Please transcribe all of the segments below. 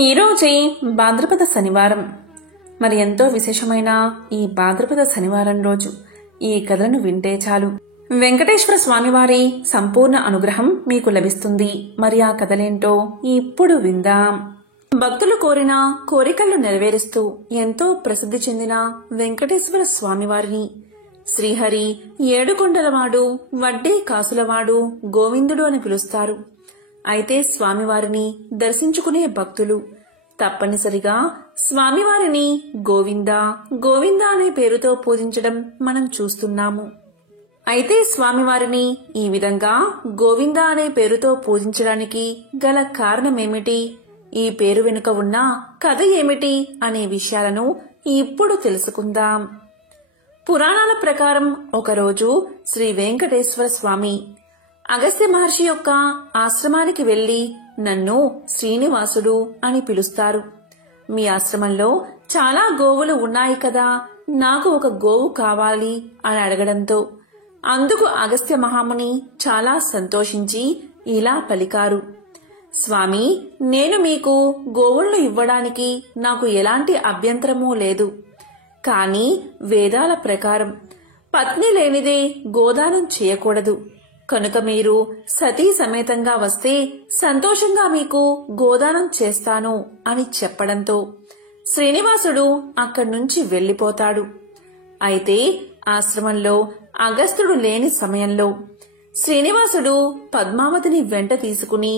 ఈరోజే భాద్రపద శనివారం. మరి ఎంతో విశేషమైన ఈ భాద్రపద శనివారం రోజు ఈ కథలను వింటే చాలు వెంకటేశ్వర స్వామివారి సంపూర్ణ అనుగ్రహం మీకు లభిస్తుంది. మరి ఆ కథలేంటో ఇప్పుడు విందాం. భక్తులు కోరిన కోరికలను నెరవేరుస్తూ ఎంతో ప్రసిద్ధి చెందిన వెంకటేశ్వర స్వామివారిని శ్రీహరి, ఏడుకొండలవాడు, వడ్డీ కాసులవాడు, గోవిందుడు అని పిలుస్తారు. అయితే స్వామివారిని దర్శించుకునే భక్తులు తప్పనిసరిగా స్వామివారిని గోవిందా గోవిందా అనే పేరుతో పూజించడం మనం చూస్తున్నాము. అయితే స్వామివారిని ఈ విధంగా గోవిందా అనే పేరుతో పూజించడానికి గల కారణమేమిటి, ఈ పేరు వెనుక ఉన్న కథ ఏమిటి అనే విషయాలను ఇప్పుడు తెలుసుకుందాం. పురాణాల ప్రకారం ఒకరోజు శ్రీ వెంకటేశ్వర స్వామి అగస్త్య మహర్షి యొక్క ఆశ్రమానికి వెళ్లి, నన్ను శ్రీనివాసుడు అని పిలుస్తారు. మీ ఆశ్రమంలో చాలా గోవులు ఉన్నాయి కదా, నాకు ఒక గోవు కావాలి అని అడగడంతో అందుకు అగస్త్య మహాముని చాలా సంతోషించి ఇలా పలికారు. స్వామి, నేను మీకు గోవులను ఇవ్వడానికి నాకు ఎలాంటి అభ్యంతరమూ లేదు. కానీ వేదాల ప్రకారం పత్ని లేనిదే గోదానం చేయకూడదు. కనుక మీరు సతీ సమేతంగా వస్తే సంతోషంగా మీకు గోదానం చేస్తాను అని చెప్పడంతో శ్రీనివాసుడు అక్కడి నుంచి వెళ్లిపోతాడు. అయితే ఆశ్రమంలో అగస్త్యుడు లేని సమయంలో శ్రీనివాసుడు పద్మావతిని వెంట తీసుకుని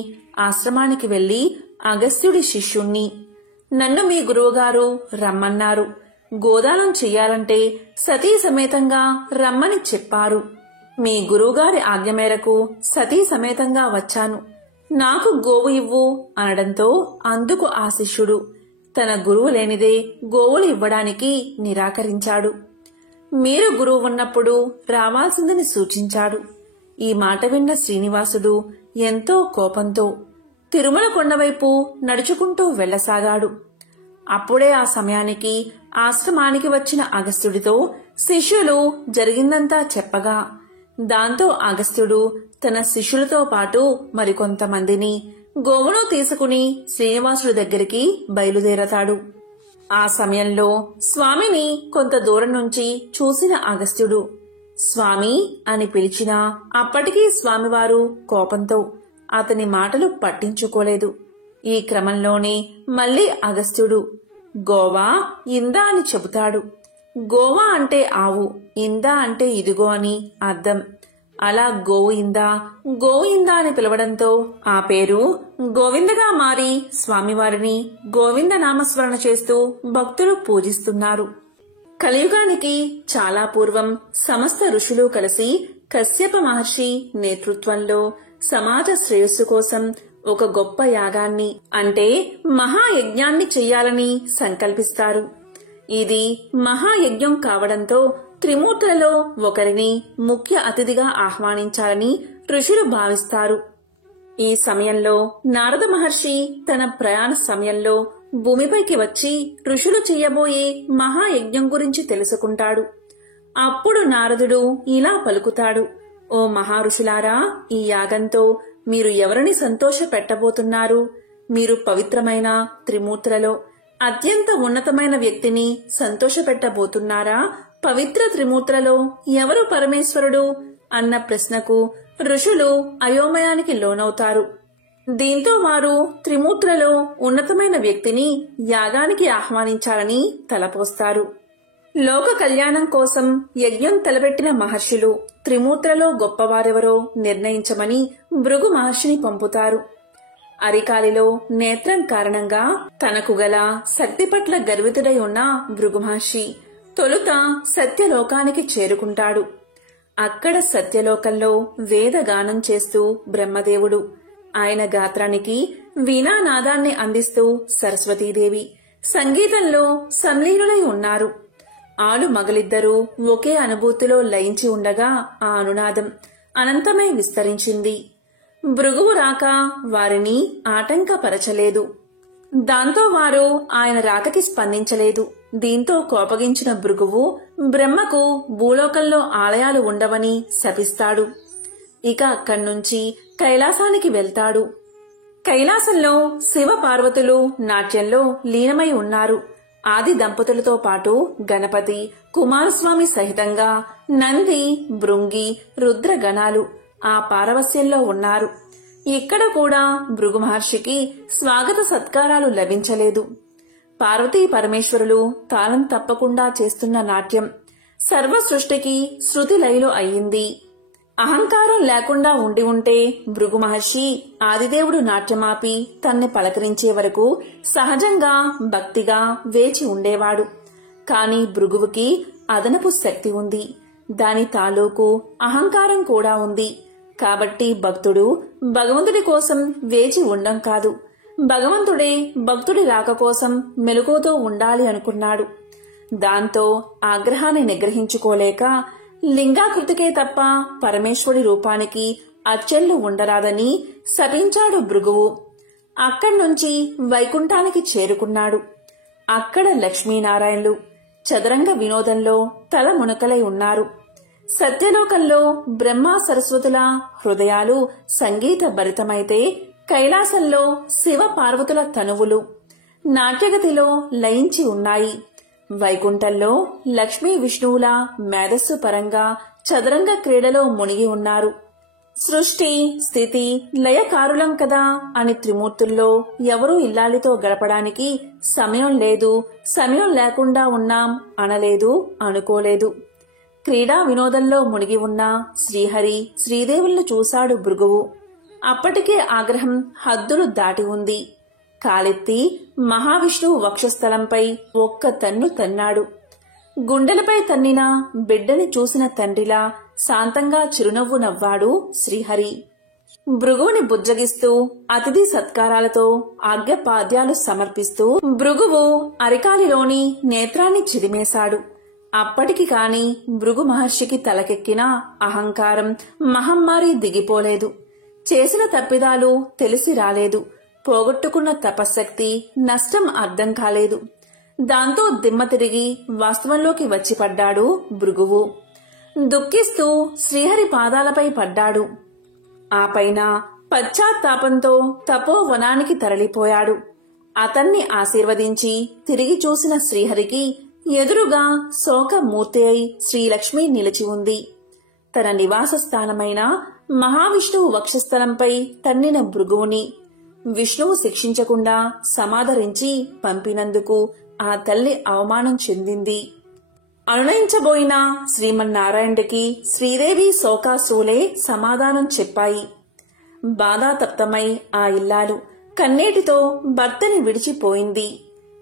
ఆశ్రమానికి వెళ్లి అగస్త్యుడి శిష్యుణ్ణి, నన్ను మీ గురువుగారు రమ్మన్నారు, గోదానం చెయ్యాలంటే సతీ సమేతంగా రమ్మని చెప్పారు. మీ గురువుగారి ఆజ్ఞ మేరకు సతీ సమేతంగా వచ్చాను, నాకు గోవు ఇవ్వు అనడంతో అందుకు ఆ శిష్యుడు తన గురువు లేనిదే గోవులు ఇవ్వడానికి నిరాకరించాడు. మీరు గురువు ఉన్నప్పుడు రావాల్సిందని సూచించాడు. ఈ మాట విన్న శ్రీనివాసుడు ఎంతో కోపంతో తిరుమల కొండవైపు నడుచుకుంటూ వెళ్లసాగాడు. అప్పుడే ఆ సమయానికి ఆశ్రమానికి వచ్చిన అగస్త్యుడితో శిష్యులు జరిగిందంతా చెప్పగా, దాంతో అగస్త్యుడు తన శిష్యులతో పాటు మరికొంతమందిని గోవును తీసుకుని శ్రీనివాసుడి దగ్గరికి బయలుదేరతాడు. ఆ సమయంలో స్వామిని కొంత దూరం నుంచి చూసిన అగస్త్యుడు స్వామి అని పిలిచినా అప్పటికీ స్వామివారు కోపంతో అతని మాటలు పట్టించుకోలేదు. ఈ క్రమంలోనే మళ్లీ అగస్త్యుడు గోవా ఇందా అని చెబుతాడు. గోవా అంటే ఆవు, ఇందా అంటే ఇదిగో అని అర్థం. అలా గోవు ఇందా అని పిలవడంతో ఆ పేరు గోవిందగా మారి స్వామివారిని గోవింద నామస్మరణ చేస్తూ భక్తులు పూజిస్తున్నారు. కలియుగానికి చాలా పూర్వం సమస్త ఋషులు కలిసి కశ్యప మహర్షి నేతృత్వంలో సమాజ శ్రేయస్సు కోసం ఒక గొప్ప యాగాన్ని అంటే మహాయజ్ఞాన్ని చెయ్యాలని సంకల్పిస్తారు. ఇది మహాయజ్ఞం కావడంతో త్రిమూర్తులలో ఒకరిని ముఖ్య అతిథిగా ఆహ్వానించాలని ఋషులు భావిస్తారు. ఈ సమయంలో నారద మహర్షి తన ప్రయాణ సమయంలో భూమిపైకి వచ్చి ఋషులు చెయ్యబోయే మహాయజ్ఞం గురించి తెలుసుకుంటాడు. అప్పుడు నారదుడు ఇలా పలుకుతాడు, ఓ మహారుషులారా, ఈ యాగంతో మీరు ఎవరిని సంతోష పెట్టబోతున్నారు? మీరు పవిత్రమైన త్రిమూర్తులలో అత్యంత ఉన్నతమైన వ్యక్తిని సంతోషపెట్టబోతున్నారా? పవిత్ర త్రిమూర్తులలో ఎవరు పరమేశ్వరుడు అన్న ప్రశ్నకు ఋషులు అయోమయానికి లోనవుతారు. దీంతో వారు త్రిమూర్తులలో ఉన్నతమైన వ్యక్తిని యాగానికి ఆహ్వానించాలని తలపోస్తారు. లోక కళ్యాణం కోసం యజ్ఞం తలపెట్టిన మహర్షులు త్రిమూర్తులలో గొప్పవారెవరో నిర్ణయించమని భృగు మహర్షిని పంపుతారు. అరికాలిలో నేత్రం కారణంగా తనకు గల శక్తి పట్ల గర్వితుడై ఉన్న భృగు మహర్షి తొలుత సత్యలోకానికి చేరుకుంటాడు. అక్కడ సత్యలోకంలో వేదగానం చేస్తూ బ్రహ్మదేవుడు, ఆయన గాత్రానికి వీణానాదాన్ని అందిస్తూ సరస్వతీదేవి సంగీతంలో సంలీనులై ఉన్నారు. ఆలు మగలిద్దరూ ఒకే అనుభూతిలో లయించి ఉండగా ఆ అనునాదం అనంతమై విస్తరించింది. భృగువు రాక వారిని ఆటంకపరచలేదు. దాంతో వారు ఆయన రాకకి స్పందించలేదు. దీంతో కోపగించిన భృగువు బ్రహ్మకు భూలోకంలో ఆలయాలు ఉండవని శపిస్తాడు. ఇక అక్కడ్నుంచి కైలాసానికి వెళ్తాడు. కైలాసంలో శివ పార్వతులు నాట్యంలో లీనమై ఉన్నారు. ఆది దంపతులతో పాటు గణపతి, కుమారస్వామి సహితంగా నంది, భృంగి, రుద్ర గణాలు ఆ పారవస్యంలో ఉన్నారు. ఇక్కడ కూడా భృగు మహర్షికి స్వాగత సత్కారాలు లభించలేదు. పార్వతీ పరమేశ్వరులు తాళం తప్పకుండా చేస్తున్న నాట్యం సర్వ సృష్టికి శృతి లయలు అయ్యింది. అహంకారం లేకుండా ఉండి ఉంటే భృగు మహర్షి ఆదిదేవుడు నాట్యమాపి తన్ని పలకరించే వరకు సహజంగా భక్తిగా వేచి ఉండేవాడు. కాని భృగువుకి అదనపు శక్తి ఉంది. దాని తాలూకు అహంకారం కూడా ఉంది. కాబట్టి భక్తుడు భగవంతుడి కోసం వేచి ఉండం కాదు, భగవంతుడే భక్తుడి రాక కోసం మెలకువతో ఉండాలి అనుకున్నాడు. దాంతో ఆగ్రహాన్ని నిగ్రహించుకోలేక లింగాకృతికే తప్ప పరమేశ్వరుడి రూపానికి అచ్చెళ్లు ఉండరాదని శపించాడు భృగువు. అక్కడ్నుంచి వైకుంఠానికి చేరుకున్నాడు. అక్కడ లక్ష్మీనారాయణులు చదరంగ వినోదంలో తల మునకలై ఉన్నారు. సత్యలోకంలో బ్రహ్మ సరస్వతుల హృదయాలు సంగీత భరితమైతే కైలాసంలో శివ పార్వతుల తనువులు నాట్యగతిలో లయించి ఉన్నాయి. వైకుంఠంలో లక్ష్మీ విష్ణువుల మేధస్సు పరంగా చదరంగ క్రీడలో మునిగి ఉన్నారు. సృష్టి స్థితి లయకారులం కదా అని త్రిమూర్తుల్లో ఎవరూ ఇల్లాలితో గడపడానికి సమయం లేదు, సమయం లేకుండా ఉన్నాం అనలేదు, అనుకోలేదు. క్రీడా వినోదంలో మునిగి ఉన్న శ్రీహరి శ్రీదేవులను చూశాడు భృగువు. అప్పటికే ఆగ్రహం హద్దులు దాటి ఉంది. కాలెత్తి మహావిష్ణువు వక్షస్థలంపై ఒక్క తన్ను తన్నాడు. గుండెలపై తన్నిన బిడ్డని చూసిన తండ్రిలా శాంతంగా చిరునవ్వు నవ్వాడు శ్రీహరి. భృగువుని బుజ్జగిస్తూ అతిథి సత్కారాలతో ఆజ్ఞపాద్యాలు సమర్పిస్తూ భృగువు అరికాలిలోని నేత్రాన్ని చిదిమేశాడు. అప్పటికి కాని భృగు మహర్షికి తలకెక్కిన అహంకారం మహమ్మారి దిగిపోలేదు. చేసిన తప్పిదాలు తెలిసి రాలేదు. పోగొట్టుకున్న తపశ్శక్తి నష్టం అర్థం కాలేదు. దాంతో దిమ్మ తిరిగి వాస్తవంలోకి వచ్చి పడ్డాడు భృగువు. దుఃఖిస్తూ శ్రీహరి పాదాలపై పడ్డాడు. ఆ పైన పశ్చాత్తాపంతో తపోవనానికి తరలిపోయాడు. అతన్ని ఆశీర్వదించి తిరిగి చూసిన శ్రీహరికి ఎదురుగా శోకమూర్తి అయి శ్రీలక్ష్మి నిలిచి ఉంది. తన నివాస స్థానమైన మహావిష్ణువు వక్షస్థలంపై తన్నిన భృగువుని విష్ణువు శిక్షించకుండా సమాదరించి పంపినందుకు ఆ తల్లి అవమానం చెందింది. అనునయించబోయిన శ్రీమన్నారాయణుడికి శ్రీదేవి శోకాసూలే సమాధానం చెప్పాయి. బాధాతప్తమై ఆ ఇల్లాలు కన్నీటితో భర్తని విడిచిపోయింది.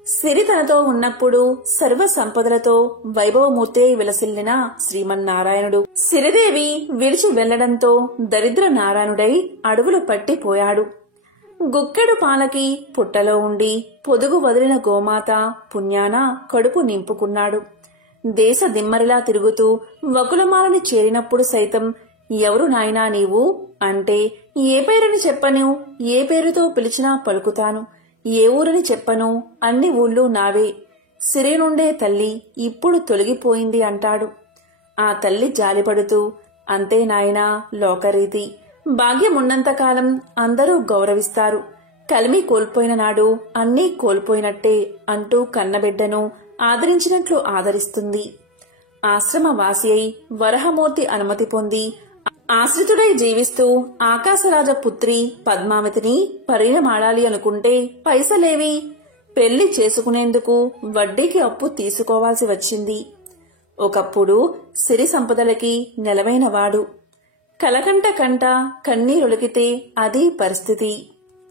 సిరి తనతో ఉన్నప్పుడు సర్వ సంపదలతో వైభవమూర్తే విలసిల్లిన శ్రీమన్నారాయణుడు సిరిదేవి విడిచి వెళ్లడంతో దరిద్ర నారాయణుడై అడవులు పట్టిపోయాడు. గుక్కెడు పాలకి పుట్టలో ఉండి పొదుగు వదిలిన గోమాత పుణ్యాన కడుపు నింపుకున్నాడు. దేశ దిమ్మరిలా తిరుగుతూ వకులమాలని చేరినప్పుడు సైతం ఎవరు నాయనా నీవు అంటే ఏ పేరుని చెప్పను, ఏ పేరుతో పిలిచినా పలుకుతాను, ఏ ఊరని చెప్పను, అన్ని ఊళ్ళూ నావే, సిరి నుండే తల్లి ఇప్పుడు తొలగిపోయింది అంటాడు. ఆ తల్లి జాలిపడుతూ అంతే నాయనా లోకరీతి, భాగ్యమున్నంతకాలం అందరూ గౌరవిస్తారు, కలిమి కోల్పోయిన నాడు అన్నీ కోల్పోయినట్టే అంటూ కన్నబిడ్డను ఆదరించినట్లు ఆదరిస్తుంది. ఆశ్రమవాసి అయి వరహమూర్తి అనుమతి పొంది ఆశ్రితుడై జీవిస్తూ ఆకాశరాజ పుత్రి పద్మావతిని పరిణమాడాలి అనుకుంటే పైసలేవి, పెళ్లి చేసుకునేందుకు వడ్డీకి అప్పు తీసుకోవాల్సి వచ్చింది. ఒకప్పుడు సిరి సంపదలకి నెలవైనవాడు. కలకంట కంట కన్నీరొలికితే అది పరిస్థితి.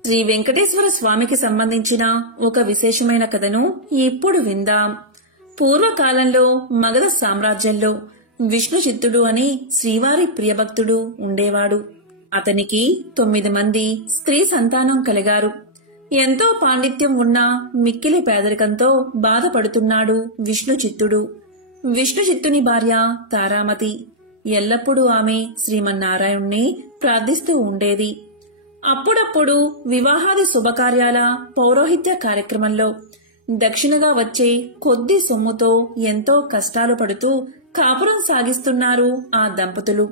శ్రీ వెంకటేశ్వర స్వామికి సంబంధించిన ఒక విశేషమైన కథను ఇప్పుడు విందాం. పూర్వకాలంలో మగధ సామ్రాజ్యంలో విష్ణు చిత్తుడు అని శ్రీవారి ప్రియభక్తుడు ఉండేవాడు. అతనికి 9 మంది స్త్రీ సంతానం కలిగారు. ఎంతో పాండిత్యం ఉన్న మిక్కిలి పేదరికంతో బాధపడుతున్నాడు విష్ణు చిత్తుడు. విష్ణు చిత్తుని భార్య తారామతి. ఎల్లప్పుడూ ఆమె శ్రీమన్నారాయణ్ణి ప్రార్థిస్తూ ఉండేది. అప్పుడప్పుడు వివాహాది శుభకార్యాల పౌరోహిత్య కార్యక్రమంలో దక్షిణగా వచ్చే కొద్ది సొమ్ముతో ఎంతో కష్టాలు పడుతూ కాపురం సాగిస్తున్నారు ఆ దంపతులు.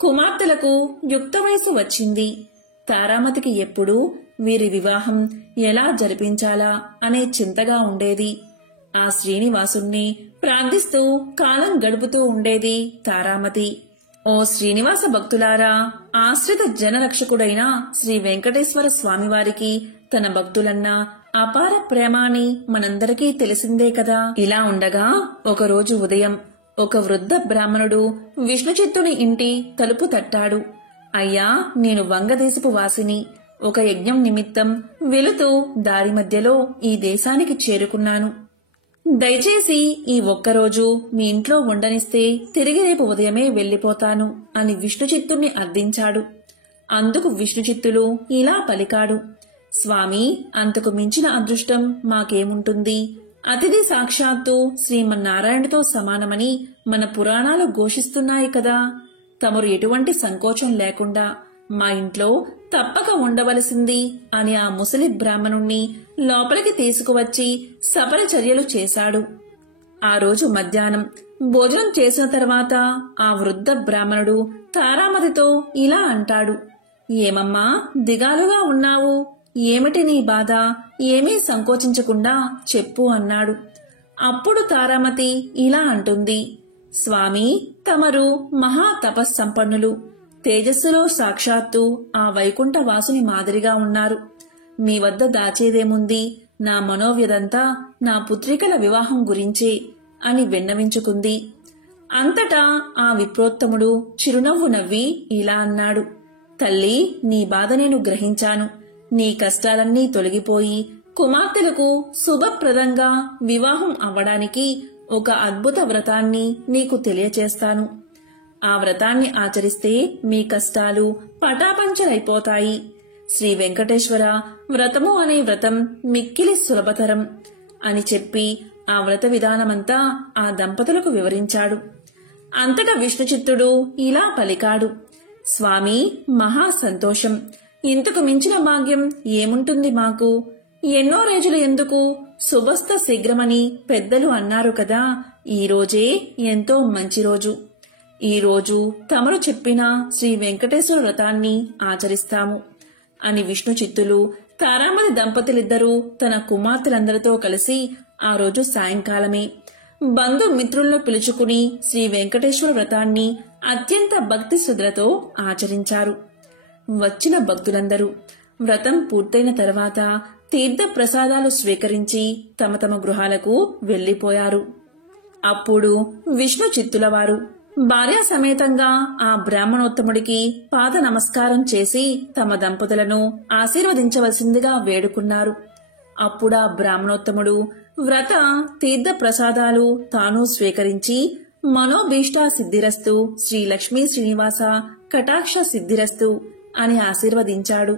కుమార్తెలకు యుక్త వయసు వచ్చింది. తారామతికి ఎప్పుడూ వీరి వివాహం ఎలా జరిపించాలా అనే చింతగా ఉండేది. ఆ శ్రీనివాసుణ్ణి ప్రార్థిస్తూ కాలం గడుపుతూ ఉండేది తారామతి. ఓ శ్రీనివాస భక్తులారా, ఆశ్రిత జనరక్షకుడైన శ్రీ వెంకటేశ్వర స్వామివారికి తన భక్తులన్నా అపార ప్రేమాని మనందరికీ తెలిసిందే కదా. ఇలా ఉండగా ఒకరోజు ఉదయం ఒక వృద్ధ బ్రాహ్మణుడు విష్ణుచిత్తుని ఇంటి తలుపు తట్టాడు. అయ్యా, నేను వంగదేశపు వాసిని. ఒక యజ్ఞం నిమిత్తం వెళుతూ దారి మధ్యలో ఈ దేశానికి చేరుకున్నాను. దయచేసి ఈ ఒక్కరోజు మీ ఇంట్లో ఉండనిస్తే తిరిగి రేపు ఉదయమే వెళ్లిపోతాను అని విష్ణుచిత్తుణ్ణి అర్థించాడు. అందుకు విష్ణుచిత్తులు ఇలా పలికాడు, స్వామి, అంతకు మించిన అదృష్టం మాకేముంటుంది? అతిథి సాక్షాత్తు శ్రీమన్నారాయణుడితో సమానమని మన పురాణాలు ఘోషిస్తున్నాయి కదా. తమరు ఎటువంటి సంకోచం లేకుండా మా ఇంట్లో తప్పక ఉండవలసింది అని ఆ ముసలి బ్రాహ్మణుణ్ణి లోపలికి తీసుకువచ్చి సపర చర్యలు చేశాడు. ఆ రోజు మధ్యాహ్నం భోజనం చేసిన తర్వాత ఆ వృద్ధ బ్రాహ్మణుడు తారామతితో ఇలా అంటాడు, ఏమమ్మా దిగాలుగా ఉన్నావు? ఏమిటి నీ బాధ? ఏమీ సంకోచించకుండా చెప్పు అన్నాడు. అప్పుడు తారామతి ఇలా అంటుంది, స్వామి, తమరు మహా తపస్సంపన్నులు. తేజస్సులో సాక్షాత్తు ఆ వైకుంఠ వాసుని మాదిరిగా ఉన్నారు. మీ వద్ద దాచేదేముంది? నా మనోవ్యదంతా నా పుత్రికల వివాహం గురించే అని విన్నవించుకుంది. అంతటా ఆ విప్రోత్తముడు చిరునవ్వు నవ్వి ఇలా అన్నాడు, తల్లి, నీ బాధ నేను గ్రహించాను. నీ కష్టాలన్నీ తొలగిపోయి కుమార్తెలకు శుభప్రదంగా వివాహం అవ్వడానికి ఒక అద్భుత వ్రతాన్ని నీకు తెలియచేస్తాను. ఆ వ్రతాన్ని ఆచరిస్తే మీ కష్టాలు పటాపంచలైపోతాయి. శ్రీ వెంకటేశ్వర వ్రతము అనే వ్రతం మిక్కిలి సులభతరం అని చెప్పి ఆ వ్రత విధానమంతా ఆ దంపతులకు వివరించాడు. అంతటా విష్ణుచిత్తుడు ఇలా పలికాడు, స్వామి, మహా సంతోషం. ఇంతకు మించిన భాగ్యం ఏముంటుంది మాకు? ఎన్నో రోజులు ఎందుకు, శుభస్థ శీఘ్రమని పెద్దలు అన్నారు కదా. ఈ రోజే ఎంతో మంచి రోజు. ఈ రోజు తమరు చెప్పిన శ్రీ వెంకటేశ్వర వ్రతాన్ని ఆచరిస్తాము అని విష్ణుచిత్తులు తారామతి దంపతులిద్దరూ తన కుమార్తెలందరితో కలిసి ఆ రోజు సాయంకాలమే బంధుమిత్రులను పిలుచుకుని శ్రీ వెంకటేశ్వర వ్రతాన్ని అత్యంత భక్తి శ్రద్ధలతో ఆచరించారు. వచ్చిన భక్తులందరూ వ్రతం పూర్తయిన తర్వాత తీర్థ ప్రసాదాలు స్వీకరించి తమ తమ గృహాలకు వెళ్లిపోయారు. అప్పుడు విష్ణుచిత్తుల వారు భార్యా సమేతంగా ఆ బ్రాహ్మణోత్తముడికి పాద నమస్కారం చేసి తమ దంపతులను ఆశీర్వదించవలసిందిగా వేడుకున్నారు. అప్పుడా బ్రాహ్మణోత్తముడు వ్రత తీర్థ ప్రసాదాలు తాను స్వీకరించి మనోభీష్టా సిద్ధిరస్తు, శ్రీ లక్ష్మీ శ్రీనివాస కటాక్ష సిద్ధిరస్తు అని ఆశీర్వదించాడు.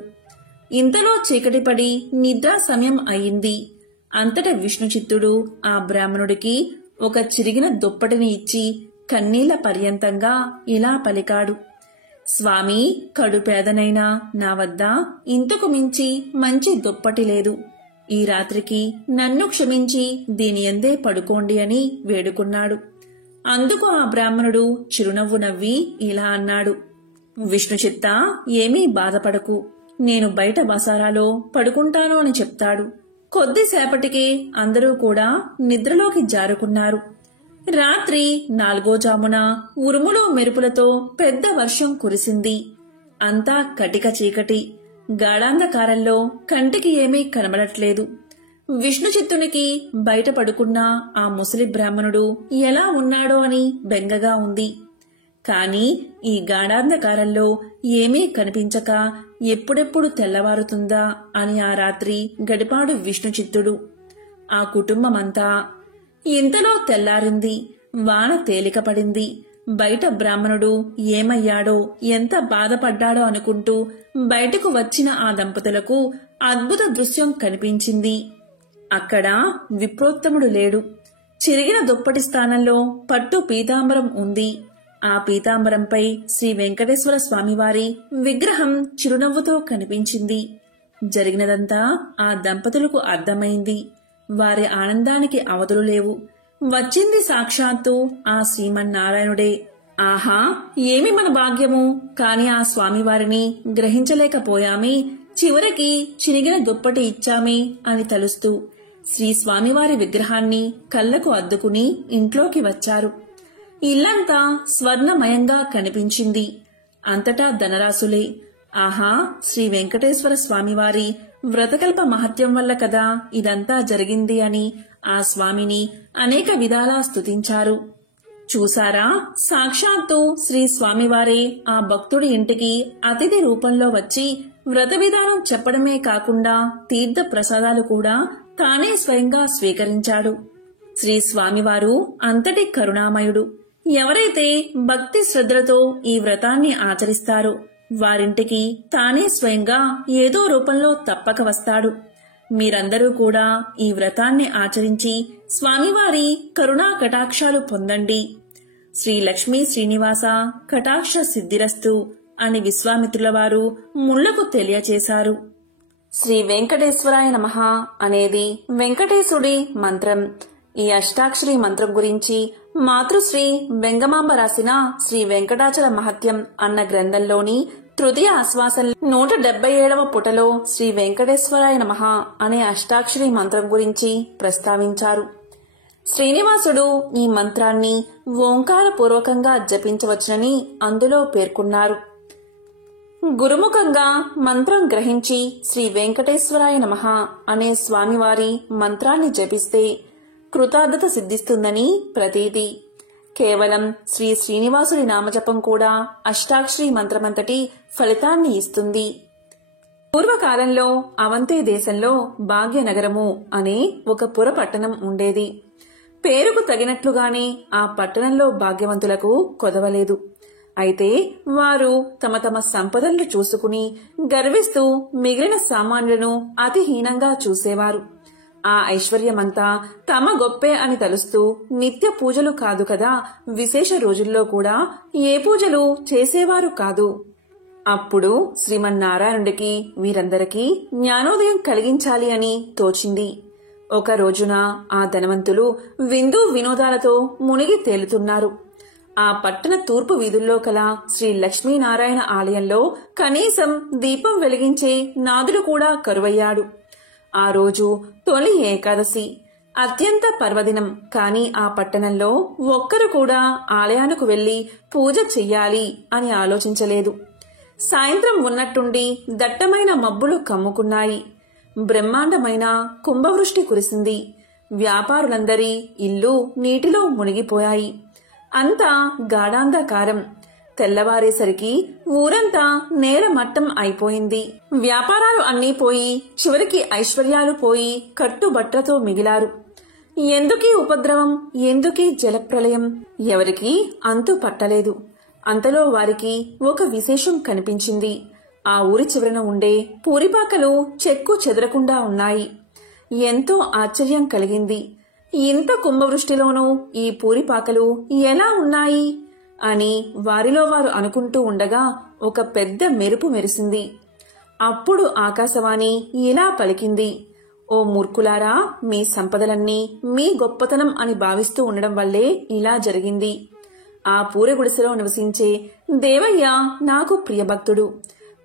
ఇంతలో చీకటిపడి నిద్రా సమయం అయింది. అంతట విష్ణుచిత్తుడు ఆ బ్రాహ్మణుడికి ఒక చిరిగిన దుప్పటిని ఇచ్చి కన్నీళ్ల పర్యంతంగా ఇలా పలికాడు, స్వామి, కడుపేదనైనా నా వద్ద ఇంతకు మించి మంచి దుప్పటి లేదు. ఈ రాత్రికి నన్ను క్షమించి దీని యందే పడుకోండి అని వేడుకున్నాడు. అందుకు ఆ బ్రాహ్మణుడు చిరునవ్వు నవ్వి ఇలా అన్నాడు, విష్ణుచిత్త, ఏమీ బాధపడకు. నేను బయట బసారాలో పడుకుంటాను అని చెప్తాడు. కొద్దిసేపటికే అందరూ కూడా నిద్రలోకి జారుకున్నారు. రాత్రి 4వ జామున ఉరుములు మెరుపులతో పెద్ద వర్షం కురిసింది. అంతా కటిక చీకటి. గాఢాంధకారంలో కంటికి ఏమీ కనబడట్లేదు. విష్ణుచిత్తునికి బయట పడుకున్న ఆ ముసలి బ్రాహ్మణుడు ఎలా ఉన్నాడో అని బెంగగా ఉంది. కాని ఈ గాఢాంధకారంలో ఏమీ కనిపించక ఎప్పుడెప్పుడు తెల్లవారుతుందా అని ఆ రాత్రి గడిపాడు విష్ణుచిత్తుడు. ఆ కుటుంబమంతా. ఇంతలో తెల్లారింది. వాన తేలిక పడింది. బయట బ్రాహ్మణుడు ఏమయ్యాడో, ఎంత బాధపడ్డాడో అనుకుంటూ బయటకు వచ్చిన ఆ దంపతులకు అద్భుత దృశ్యం కనిపించింది. అక్కడ విప్రోత్తముడు లేడు. చిరిగిన దుప్పటి స్థానంలో పట్టు పీతాంబరం ఉంది. ఆ పీతాంబరంపై శ్రీ వెంకటేశ్వర స్వామివారి విగ్రహం చిరునవ్వుతో కనిపించింది. జరిగినదంతా ఆ దంపతులకు అర్థమైంది. వారి ఆనందానికి అవధులు లేవు. వచ్చింది సాక్షాత్తు ఆ శ్రీమన్నారాయణుడే. ఆహా, ఏమి మన భాగ్యము! కాని ఆ స్వామివారిని గ్రహించలేకపోయామే. చివరికి చిరిగిన దుప్పటి ఇచ్చామే అని తలుస్తూ శ్రీ స్వామివారి విగ్రహాన్ని కళ్లకు అద్దుకుని ఇంట్లోకి వచ్చారు. ఇల్లంతా స్వర్ణమయంగా కనిపించింది. అంతటా ధనరాశులే. ఆహా, శ్రీ వెంకటేశ్వర స్వామివారి వ్రతకల్ప మహత్యం వల్ల కదా ఇదంతా జరిగింది అని ఆ స్వామిని అనేక విధాలా స్తుతించారు. చూసారా, సాక్షాత్తు శ్రీ స్వామివారే ఆ భక్తుడి ఇంటికి అతిథి రూపంలో వచ్చి వ్రత విధానం చెప్పడమే కాకుండా తీర్థ ప్రసాదాలు కూడా తానే స్వయంగా స్వీకరించాడు. శ్రీ స్వామివారు అంతటి కరుణామయుడు. ఎవరైతే భక్తి శ్రద్ధలతో ఈ వ్రతాన్ని ఆచరిస్తారో వారింటికి తానే స్వయంగా ఏదో రూపంలో తప్పక వస్తాడు. మీరందరూ కూడా ఈ వ్రతాన్ని ఆచరించి స్వామివారి కరుణా కటాక్షాలు పొందండి. శ్రీ లక్ష్మీ శ్రీనివాస కటాక్ష సిద్ధిరస్తు అని విశ్వామిత్రుల వారు ముళ్లకు తెలియచేశారు. శ్రీ వెంకటేశ్వరాయ నమః అనేది వెంకటేశుడి మంత్రం. ఈ అష్టాక్షరి మంత్రం గురించి మాతృశ్రీ వెంగమాంబ రాసిన శ్రీ వెంకటాచల మహత్యం అన్న గ్రంథంలోని తృతీయ ఆశ్వాసం 177వ పుటలో శ్రీ వెంకటేశ్వరాయ నమః అనే అష్టాక్షరి మంత్రం గురించి ప్రస్తావించారు. శ్రీనివాసుడు ఈ మంత్రాన్ని ఓంకారపూర్వకంగా జపించవచ్చునని అందులో పేర్కొన్నారు. గురుముఖంగా మంత్రం గ్రహించి శ్రీ వెంకటేశ్వరాయ నమః అనే స్వామివారి మంత్రాన్ని జపిస్తే కృతార్థత సిద్ధిస్తుందని ప్రతీతి. కేవలం శ్రీ శ్రీనివాసుడి నామజపం కూడా అష్టాక్షరి మంత్రమంతటి ఫలితాన్ని ఇస్తుంది. పూర్వకాలంలో అవంతే దేశంలో భాగ్యనగరము అనే ఒక పురపట్టణం ఉండేది. పేరుకు తగినట్లుగానే ఆ పట్టణంలో భాగ్యవంతులకు కొదవలేదు. అయితే వారు తమ తమ సంపదలను చూసుకుని గర్విస్తూ మిగిలిన సామాన్యులను అతిహీనంగా చూసేవారు. ఆ ఐశ్వర్యమంతా తమ గొప్పే అని తలుస్తూ నిత్య పూజలు కాదు కదా, విశేష రోజుల్లో కూడా ఏ పూజలు చేసేవారు కాదు. అప్పుడు శ్రీమన్నారాయణుడికి వీరందరికీ జ్ఞానోదయం కలిగించాలి అని తోచింది. ఒక రోజున ఆ ధనవంతులు విందు వినోదాలతో మునిగి తేలుతున్నారు. ఆ పట్టణ తూర్పు వీధుల్లో కల శ్రీ లక్ష్మీనారాయణ ఆలయంలో కనీసం దీపం వెలిగించే నాదుడు కూడా కరువయ్యాడు. ఆ రోజు తొలి ఏకాదశి, అత్యంత పర్వదినం. కాని ఆ పట్టణంలో ఒక్కరు కూడా ఆలయానికి వెళ్లి పూజ చెయ్యాలి అని ఆలోచించలేదు. సాయంత్రం ఉన్నట్టుండి దట్టమైన మబ్బులు కమ్ముకున్నాయి. బ్రహ్మాండమైన కుంభవృష్టి కురిసింది. వ్యాపారులందరి ఇల్లు నీటిలో మునిగిపోయాయి. అంతా గాఢాంధకారం. తెల్లవారేసరికి ఊరంతా నేలమట్టం అయిపోయింది. వ్యాపారాలు అన్నీ పోయి చివరికి ఐశ్వర్యాలు పోయి కట్టుబట్టతో మిగిలారు. ఎందుకీ ఉపద్రవం, ఎందుకీ జలప్రలయం, ఎవరికీ అంతు పట్టలేదు. అంతలో వారికి ఒక విశేషం కనిపించింది. ఆ ఊరి చివరన ఉండే పూరిపాకలు చెక్కు చెదరకుండా ఉన్నాయి. ఎంతో ఆశ్చర్యం కలిగింది. ఇంత కుంభవృష్టిలోనూ ఈ పూరిపాకలు ఎలా ఉన్నాయి అని వారిలో వారు అనుకుంటూ ఉండగా ఒక పెద్ద మెరుపు మెరిసింది. అప్పుడు ఆకాశవాణి ఇలా పలికింది, ఓ మూర్ఖులారా, మీ సంపదలన్నీ మీ గొప్పతనం అని భావిస్తూ ఉండడం వల్లే ఇలా జరిగింది. ఆ పూర గుడిసెలో నివసించే దేవయ్య నాకు ప్రియభక్తుడు.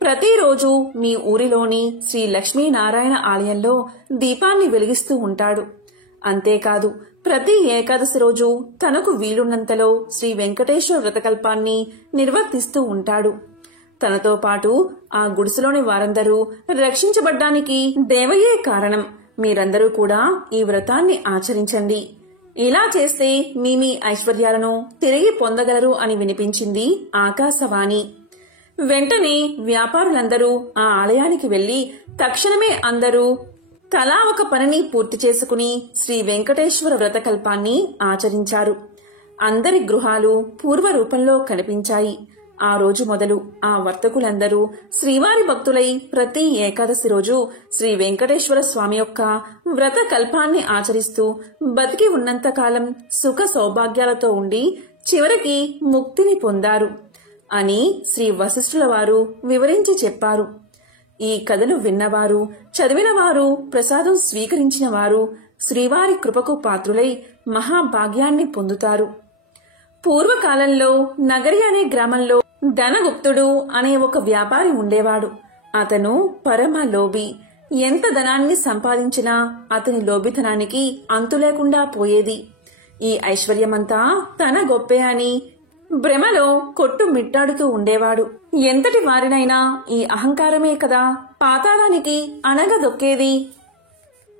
ప్రతిరోజు మీ ఊరిలోని శ్రీ లక్ష్మీనారాయణ ఆలయంలో దీపాన్ని వెలిగిస్తూ ఉంటాడు. అంతేకాదు, ప్రతి ఏకాదశి రోజు తనకు వీలున్నంతలో శ్రీ వెంకటేశ్వర వ్రతకల్పాన్ని నిర్వర్తిస్తూ ఉంటాడు. తనతో పాటు ఆ గుడిసెలోని వారందరూ రక్షించబడ్డానికి దేవయ్యే కారణం. మీరందరూ కూడా ఈ వ్రతాన్ని ఆచరించండి. ఇలా చేస్తే మీ ఐశ్వర్యాలను తిరిగి పొందగలరు అని వినిపించింది ఆకాశవాణి. వెంటనే వ్యాపారులందరూ ఆ ఆలయానికి వెళ్లి తక్షణమే అందరూ తలా ఒక పనిని పూర్తి చేసుకుని శ్రీ వెంకటేశ్వర వ్రతకల్పాన్ని ఆచరించారు. అందరి గృహాలు పూర్వ రూపంలో కనిపించాయి. ఆ రోజు మొదలు ఆ వర్తకులందరూ శ్రీవారి భక్తులై ప్రతి ఏకాదశి రోజు శ్రీ వెంకటేశ్వర స్వామి యొక్క వ్రతకల్పాన్ని ఆచరిస్తూ బతికి ఉన్నంతకాలం సుఖ సౌభాగ్యాలతో ఉండి చివరికి ముక్తిని పొందారు అని శ్రీ వశిష్ఠుల వారు వివరించి చెప్పారు. ఈ కథను విన్నవారు, చదివినవారు, ప్రసాదం స్వీకరించిన వారు శ్రీవారి కృపకు పాత్రులై మహాభాగ్యాన్ని పొందుతారు. పూర్వకాలంలో నగరి అనే గ్రామంలో ధనగుప్తుడు అనే ఒక వ్యాపారి ఉండేవాడు. అతను పరమ లోభి. ఎంత ధనాన్ని సంపాదించినా అతని లోభితనానికి అంతులేకుండా పోయేది. ఈ ఐశ్వర్యమంతా తన గొప్పే అని భ్రమలో కొట్టు మిట్టాడుతూ ఉండేవాడు. ఎంతటి వారినైనా ఈ అహంకారమే కదా పాతాళానికి అనగదొక్కేది.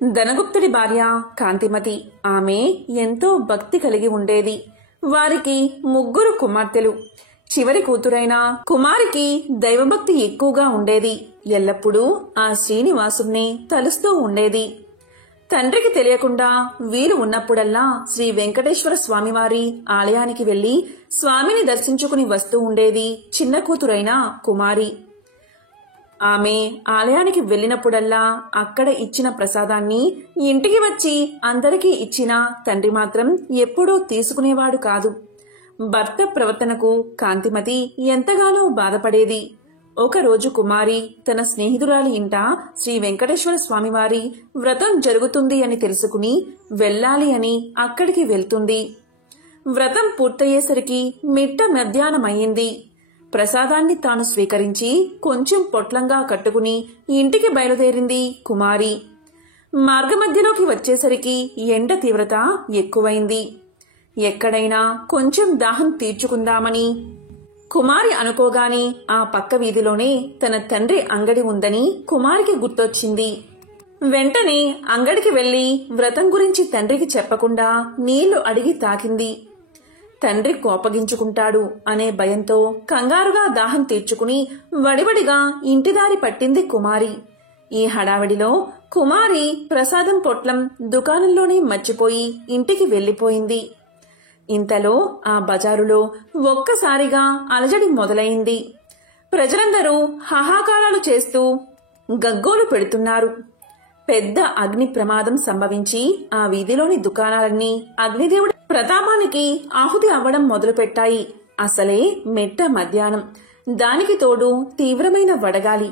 ధనగుప్తుడి భార్య కాంతిమతి. ఆమె ఎంతో భక్తి కలిగి ఉండేది. వారికి 3 కుమార్తెలు. చివరి కూతురైన కుమారికి దైవభక్తి ఎక్కువగా ఉండేది. ఎల్లప్పుడూ ఆ శ్రీనివాసుణ్ణి తలుస్తూ ఉండేది. తండ్రికి తెలియకుండా వీలు ఉన్నప్పుడల్లా శ్రీ వెంకటేశ్వర స్వామివారి ఆలయానికి వెళ్లి స్వామిని దర్శించుకుని వస్తూ ఉండేది చిన్న కూతురైన కుమారి. ఆమె ఆలయానికి వెళ్లినప్పుడల్లా అక్కడ ఇచ్చిన ప్రసాదాన్ని ఇంటికి వచ్చి అందరికీ ఇచ్చినా తండ్రి మాత్రం ఎప్పుడూ తీసుకునేవాడు కాదు. భర్త ప్రవర్తనకు కాంతిమతి ఎంతగానో బాధపడేది. ఒకరోజు కుమారి తన స్నేహితురాలి ఇంట శ్రీ వెంకటేశ్వర స్వామివారి వ్రతం జరుగుతుంది అని తెలుసుకుని వెళ్ళాలి అని అక్కడికి వెళ్తుంది. వ్రతం పూర్తయ్యేసరికి మిట్ట మధ్యాహ్నమయ్యింది. ప్రసాదాన్ని తాను స్వీకరించి కొంచెం పొట్లంగా కట్టుకుని ఇంటికి బయలుదేరింది కుమారి. మార్గమధ్యలోకి వచ్చేసరికి ఎండ తీవ్రత ఎక్కువైంది. ఎక్కడైనా కొంచెం దాహం తీర్చుకుందామని కుమారి అనుకోగానే ఆ పక్క వీధిలోనే తన తండ్రి అంగడి ఉందని కుమారికి గుర్తొచ్చింది. వెంటనే అంగడికి వెళ్లి వ్రతం గురించి తండ్రికి చెప్పకుండా నీళ్లు అడిగి తాకింది. తండ్రి కోపగించుకుంటాడు అనే భయంతో కంగారుగా దాహం తీర్చుకుని వడివడిగా ఇంటిదారి పట్టింది కుమారి. ఈ హడావిడిలో కుమారి ప్రసాదం పొట్లం దుకాణంలోనే మర్చిపోయి ఇంటికి వెళ్లిపోయింది. ఇంతలో ఆ బజారులో ఒక్కసారిగా అలజడి మొదలైంది. ప్రజలందరూ హాహాకారాలు చేస్తూ గగ్గోలు పెడుతున్నారు. పెద్ద అగ్ని ప్రమాదం సంభవించి ఆ వీధిలోని దుకాణాలన్నీ అగ్నిదేవుడి ప్రతాపానికి ఆహుతి అవ్వడం మొదలుపెట్టాయి. అసలే మెట్ట మధ్యాహ్నం. దానికి తోడు తీవ్రమైన వడగాలి.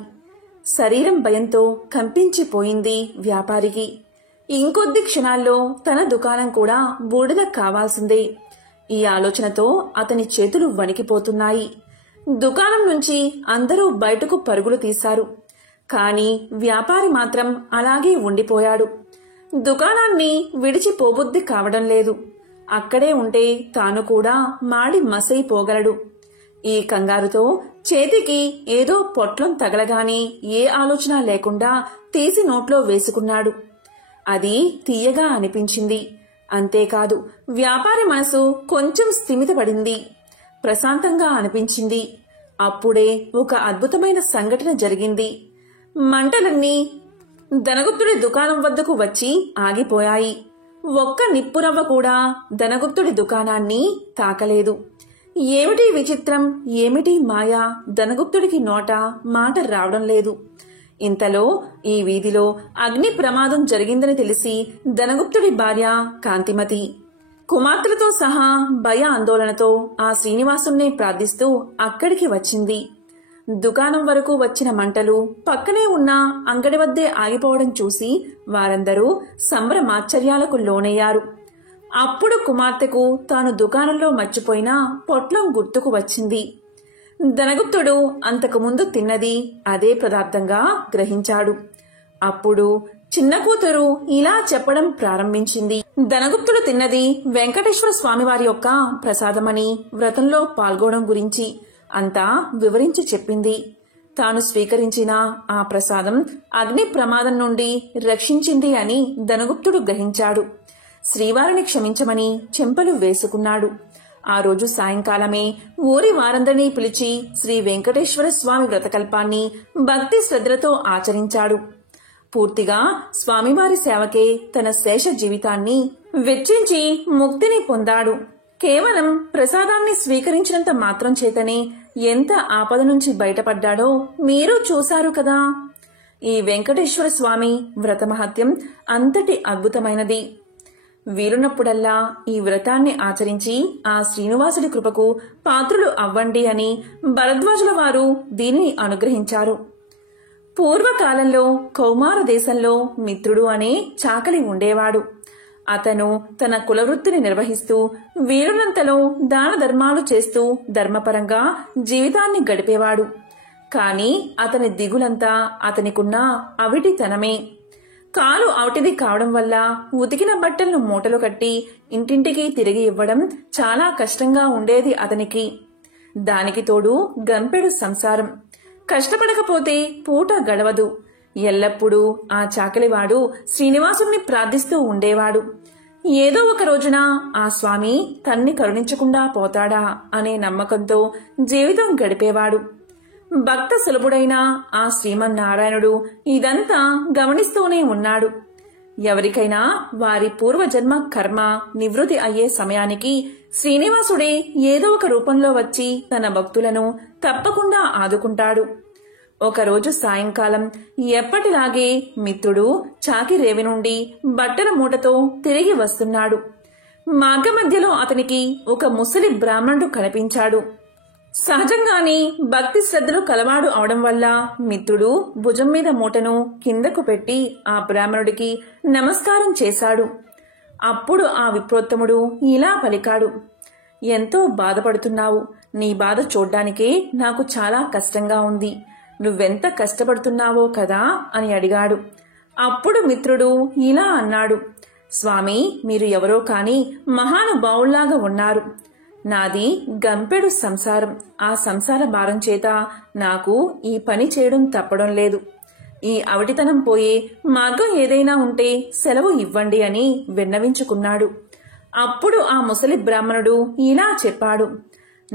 శరీరం భయంతో కంపించిపోయింది వ్యాపారికి. ఇంకొద్ది క్షణాల్లో తన దుకాణం కూడా బూడిద కావాల్సిందే. ఈ ఆలోచనతో అతని చేతులు వణికిపోతున్నాయి. దుకాణం నుంచి అందరూ బయటకు పరుగులు తీశారు. కాని వ్యాపారి మాత్రం అలాగే ఉండిపోయాడు. దుకాణాన్ని విడిచిపోబుద్ది కావడం లేదు. అక్కడే ఉంటే తాను కూడా మాడి మసైపోగలడు. ఈ కంగారుతో చేతికి ఏదో పొట్లం తగలగానే ఏ ఆలోచన లేకుండా తీసి నోట్లో వేసుకున్నాడు. అది తీయగా అనిపించింది. అంతేకాదు వ్యాపారి మనసు కొంచెం స్థిమితపడింది. ప్రశాంతంగా అనిపించింది. అప్పుడే ఒక అద్భుతమైన సంఘటన జరిగింది. మంటలన్నీ ధనగుప్తుడి దుకాణం వద్దకు వచ్చి ఆగిపోయాయి. ఒక్క నిప్పురవ్వ కూడా ధనగుప్తుడి దుకాణాన్ని తాకలేదు. ఏమిటి విచిత్రం, ఏమిటి మాయ? ధనగుప్తుడికి నోట మాట రావడం లేదు. ఇంతలో ఈ వీధిలో అగ్ని ప్రమాదం జరిగిందని తెలిసి ధనగుప్తుడి భార్య కాంతిమతి కుమార్తెలతో సహా భయ ఆందోళనతో ఆ శ్రీనివాసుణ్ణి ప్రార్థిస్తూ అక్కడికి వచ్చింది. దుకాణం వరకు వచ్చిన మంటలు పక్కనే ఉన్న అంగడి వద్దే ఆగిపోవడం చూసి వారందరూ సంభ్రమాశ్చర్యాలకు లోనయ్యారు. అప్పుడు కుమార్తెకు తాను దుకాణంలో మర్చిపోయిన పొట్లం గుర్తుకు వచ్చింది. ధనగుప్తుడు అంతకుముందు తిన్నది అదే పదార్థంగా గ్రహించాడు. అప్పుడు చిన్న కూతురు ఇలా చెప్పడం ప్రారంభించింది. ధనగుప్తుడు తిన్నది వెంకటేశ్వర స్వామివారి యొక్క ప్రసాదమని, వ్రతంలో పాల్గొనడం గురించి అంతా వివరించి చెప్పింది. తాను స్వీకరించిన ఆ ప్రసాదం అగ్ని ప్రమాదం నుండి రక్షించింది అని ధనగుప్తుడు గ్రహించాడు. శ్రీవారిని క్షమించమని చెంపలు వేసుకున్నాడు. ఆ రోజు సాయంకాలమే ఊరి వారందరినీ పిలిచి శ్రీ వెంకటేశ్వర స్వామి వ్రతకల్పాన్ని భక్తి శ్రద్ధలతో ఆచరించాడు. పూర్తిగా స్వామివారి సేవకే తన శేష జీవితాన్ని వెచ్చించి ముక్తిని పొందాడు. కేవలం ప్రసాదాన్ని స్వీకరించినంత మాత్రం చేతనే ఎంత ఆపద నుంచి బయటపడ్డాడో మీరు చూశారు కదా. ఈ వెంకటేశ్వర స్వామి వ్రతమహత్యం అంతటి అద్భుతమైనది. వీలున్నప్పుడల్లా ఈ వ్రతాన్ని ఆచరించి ఆ శ్రీనివాసుడి కృపకు పాత్రులు అవ్వండి అని భరద్వాజుల వారు దీనిని అనుగ్రహించారు. పూర్వకాలంలో కౌమార దేశంలో మిత్రుడు అనే చాకలి ఉండేవాడు. అతను తన కులవృత్తిని నిర్వహిస్తూ వీలున్నంతలో దాన ధర్మాలు చేస్తూ ధర్మపరంగా జీవితాన్ని గడిపేవాడు. కాని అతని దిగులంతా అతనికున్న అవిటితనమే. కాలు అవటిది కావడం వల్ల ఉతికిన బట్టలను మూటలు కట్టి ఇంటింటికి తిరిగి ఇవ్వడం చాలా కష్టంగా ఉండేది అతనికి. దానికి తోడు గంపెడు సంసారం. కష్టపడకపోతే పూట గడవదు. ఎల్లప్పుడూ ఆ చాకలివాడు శ్రీనివాసుణ్ణి ప్రార్థిస్తూ ఉండేవాడు. ఏదో ఒక రోజున ఆ స్వామి తన్ని కరుణించకుండా పోతాడా అనే నమ్మకంతో జీవితం గడిపేవాడు. భక్త సులభుడైన ఆ శ్రీమన్నారాయణుడు ఇదంతా గమనిస్తూనే ఉన్నాడు. ఎవరికైనా వారి పూర్వజన్మ కర్మ నివృత్తి అయ్యే సమయానికి శ్రీనివాసుడే ఏదో ఒక రూపంలో వచ్చి తన భక్తులను తప్పకుండా ఆదుకుంటాడు. ఒకరోజు సాయంకాలం ఎప్పటిలాగే మిత్రుడు చాకిరేవి నుండి బట్టల మూటతో తిరిగి వస్తున్నాడు. మార్గమధ్యలో అతనికి ఒక ముసలి బ్రాహ్మణుడు కనిపించాడు. సహజంగానే భక్తి శ్రద్ధలు కలవాడు అవడం వల్ల మిత్రుడు భుజం మీద మూటను కిందకు పెట్టి ఆ బ్రాహ్మణుడికి నమస్కారం చేశాడు. అప్పుడు ఆ విప్రోత్తముడు ఇలా పలికాడు, ఎంతో బాధపడుతున్నావు. నీ బాధ చూడ్డానికే నాకు చాలా కష్టంగా ఉంది. నువ్వెంత కష్టపడుతున్నావో కదా అని అడిగాడు. అప్పుడు మిత్రుడు ఇలా అన్నాడు, స్వామి, మీరు ఎవరో కాని మహానుభావుల్లాగా ఉన్నారు. నాది గంపెడు సంసారం. ఆ సంసార భారం చేత నాకు ఈ పని చేయడం తప్పడం లేదు. ఈ అవటితనం పోయే మార్గం ఏదైనా ఉంటే సెలవు ఇవ్వండి అని విన్నవించుకున్నాడు. అప్పుడు ఆ ముసలి బ్రాహ్మణుడు ఇలా చెప్పాడు,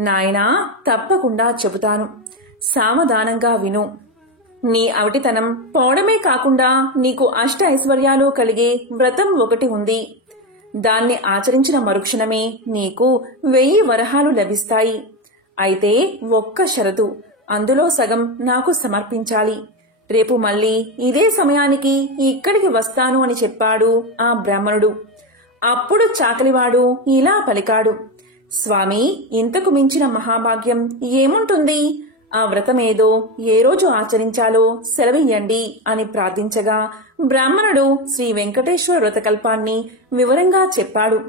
నాయనా, తప్పకుండా చెబుతాను. సావధానంగా విను. నీ అవటితనం పోవడమే కాకుండా నీకు అష్ట ఐశ్వర్యాలు కలిగే వ్రతం ఒకటి ఉంది. దాన్ని ఆచరించిన మరుక్షణమే నీకు 1000 వరహాలు లభిస్తాయి. అయితే ఒక్క షరతు, అందులో సగం నాకు సమర్పించాలి. రేపు మళ్ళీ ఇదే సమయానికి ఇక్కడికి వస్తాను అని చెప్పాడు ఆ బ్రాహ్మణుడు. అప్పుడు చాకలివాడు ఇలా పలికాడు, స్వామి, ఇంతకు మించిన మహాభాగ్యం ఏముంటుంది? ఆ వ్రతమేదో ఏ రోజు ఆచరించాలో సెలవియ్యండి అని ప్రార్థించగా బ్రాహ్మణుడు శ్రీ వెంకటేశ్వర వ్రతకల్పాన్ని వివరంగా చెప్పాడు.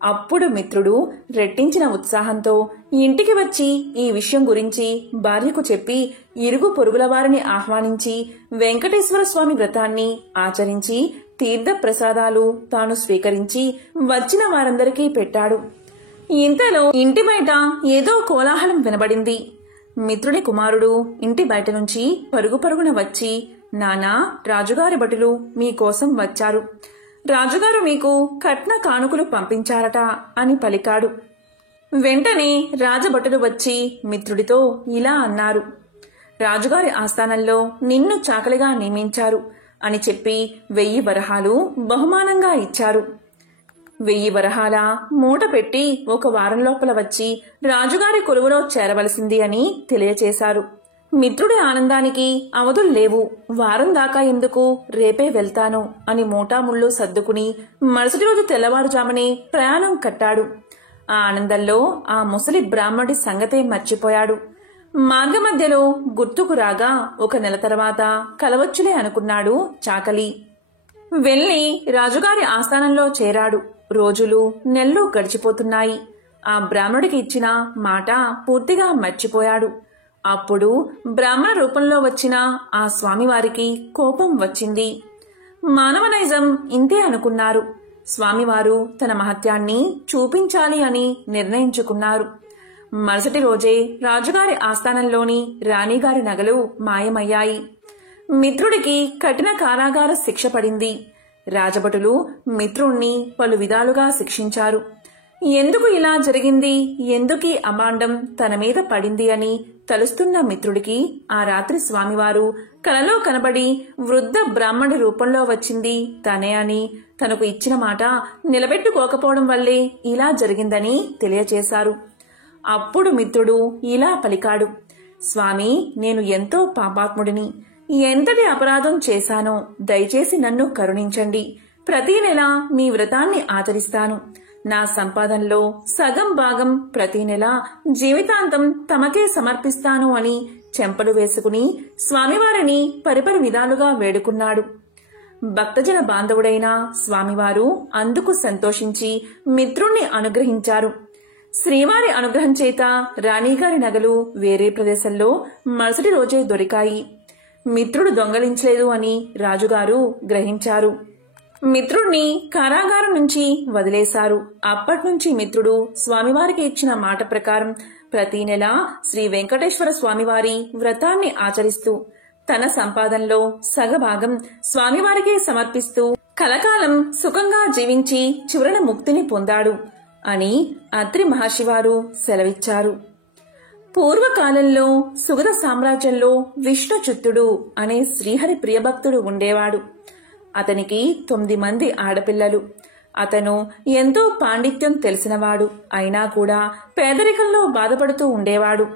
అప్పుడు మిత్రుడు రెట్టించిన ఉత్సాహంతో ఇంటికి వచ్చి ఈ విషయం గురించి భార్యకు చెప్పి ఇరుగు పొరుగుల వారిని ఆహ్వానించి వెంకటేశ్వర స్వామి వ్రతాన్ని ఆచరించి తీర్థ ప్రసాదాలు తాను స్వీకరించి వచ్చిన వారందరికీ పెట్టాడు. ఇంతలో ఇంటి బయట ఏదో కోలాహలం వినబడింది. మిత్రుడి కుమారుడు ఇంటి బయట నుంచి పరుగు పరుగున వచ్చి, నానా, రాజుగారి భటులు మీకోసం వచ్చారు. రాజుగారు మీకు కట్న కానుకలు పంపించారట అని పలికాడు. వెంటనే రాజభటులు వచ్చి మిత్రుడితో ఇలా అన్నారు, రాజుగారి ఆస్థానంలో నిన్ను చాకలిగా నియమించారు అని చెప్పి 1000 వరహాలు బహుమానంగా ఇచ్చారు. 1000 వరహాల మూట పెట్టి ఒక వారం లోపల వచ్చి రాజుగారి కొలువులో చేరవలసింది అని తెలియచేశారు. మిత్రుడి ఆనందానికి అవధులు లేవు. వారం దాకా ఎందుకు, రేపే వెళ్తాను అని మూటాముళ్ళు సర్దుకుని మరుసటి రోజు తెల్లవారుజామునే ప్రయాణం కట్టాడు. ఆ ఆనందంలో ఆ ముసలి బ్రాహ్మణుడి సంగతే మర్చిపోయాడు. మార్గమధ్యలో గుర్తుకు రాగా 1 నెల తర్వాత కలవచ్చులే అనుకున్నాడు చాకలి. వెళ్లి రాజుగారి ఆస్థానంలో చేరాడు. రోజులు నెలలు గడిచిపోతున్నాయి. ఆ బ్రాహ్మణుడికి ఇచ్చిన మాట పూర్తిగా మర్చిపోయాడు. అప్పుడు బ్రాహ్మణ రూపంలో వచ్చిన ఆ స్వామివారికి కోపం వచ్చింది. మానవ నైజం ఇంతే అనుకున్నారు. స్వామివారు తన మహత్యాన్ని చూపించాలి అని నిర్ణయించుకున్నారు. మరుసటి రోజే రాజుగారి ఆస్థానంలోని రాణిగారి నగలు మాయమయ్యాయి. మిత్రుడికి కఠిన కారాగార శిక్ష పడింది. రాజభటులు మిత్రుణ్ణి పలు విధాలుగా శిక్షించారు. ఎందుకు ఇలా జరిగింది, ఎందుకీ అభాండం తన మీద పడింది అని తలుస్తున్న మిత్రుడికి ఆ రాత్రి స్వామివారు కలలో కనబడి వృద్ధ బ్రాహ్మణుడి రూపంలో వచ్చింది తనే అని, తనకు ఇచ్చిన మాట నిలబెట్టుకోకపోవడం వల్లే ఇలా జరిగిందని తెలియచేశారు. అప్పుడు మిత్రుడు ఇలా పలికాడు, స్వామి, నేను ఎంతో పాపాత్ముడిని. ఎంతటి అపరాధం చేశానో దయచేసి నన్ను కరుణించండి. ప్రతి నెల మీ వ్రతాన్ని ఆచరిస్తాను. నా సంపాదనలో సగం భాగం ప్రతి నెల జీవితాంతం తమకే సమర్పిస్తాను అని చెంపలు వేసుకుని స్వామివారిని పరిపరి విధాలుగా వేడుకున్నాడు. భక్తజన బాంధవుడైన స్వామివారు అందుకు సంతోషించి మిత్రుణ్ణి అనుగ్రహించారు. శ్రీవారి అనుగ్రహం చేత రాణిగారి నగలు వేరే ప్రదేశంలో మరుసటి రోజే దొరికాయి. మిత్రుడు దొంగలించలేదు అని రాజుగారు గ్రహించారు. మిత్రుడిని కారాగారం నుంచి వదిలేశారు. అప్పట్నుంచి మిత్రుడు స్వామివారికి ఇచ్చిన మాట ప్రకారం ప్రతి నెల శ్రీ వెంకటేశ్వర స్వామివారి వ్రతాన్ని ఆచరిస్తూ తన సంపాదనలో సగభాగం స్వామివారికే సమర్పిస్తూ కలకాలం సుఖంగా జీవించి చివరన ముక్తిని పొందాడు అని అత్రి మహర్షివారు సెలవిచ్చారు. పూర్వకాలంలో సుగత సామ్రాజ్యంలో విష్ణుచిత్తుడు అనే శ్రీహరి ప్రియభక్తుడు ఉండేవాడు. అతనికి 9 మంది ఆడపిల్లలు. అతను ఎంతో పాండిత్యం తెలిసినవాడు. అయినా కూడా పేదరికంలో బాధపడుతూ ఉండేవాడు.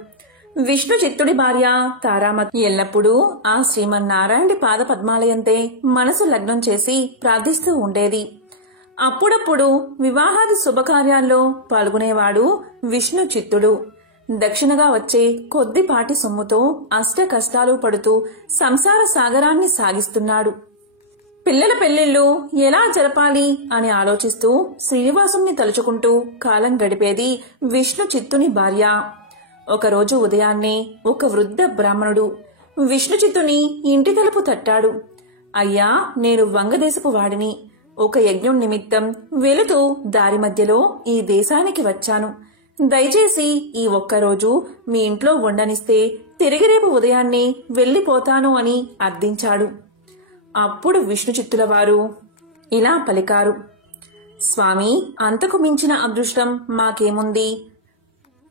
విష్ణుచిత్తుడి భార్య తారామతి ఎల్లప్పుడూ ఆ శ్రీమన్నారాయణుడి పాద పద్మాలయంతే మనసు లగ్నం చేసి ప్రార్థిస్తూ ఉండేది. అప్పుడప్పుడు వివాహాది శుభకార్యాల్లో పాల్గొనేవాడు విష్ణుచిత్తుడు. దక్షిణగా వచ్చే కొద్దిపాటి సొమ్ముతో అష్ట కష్టాలు పడుతూ సంసార సాగరాన్ని సాగిస్తున్నాడు. పిల్లల పెళ్లిళ్లు ఎలా జరపాలి అని ఆలోచిస్తూ శ్రీనివాసుని తలుచుకుంటూ కాలం గడిపేది విష్ణుచిత్తుని భార్య. ఒకరోజు ఉదయాన్నే ఒక వృద్ధ బ్రాహ్మణుడు విష్ణుచిత్తుని ఇంటి తలుపు తట్టాడు. అయ్యా, నేను వంగదేశపు వాడిని. ఒక యజ్ఞం నిమిత్తం వెళుతూ దారి మధ్యలో ఈ దేశానికి వచ్చాను. దయచేసి ఈ ఒక్కరోజు మీ ఇంట్లో ఉండనిస్తే తిరిగి రేపు ఉదయాన్నే వెళ్లిపోతాను అని అర్థించాడు. అప్పుడు విష్ణుచిత్తుల వారు ఇలా పలికారు. స్వామి, అంతకు మించిన అదృష్టం మాకేముంది?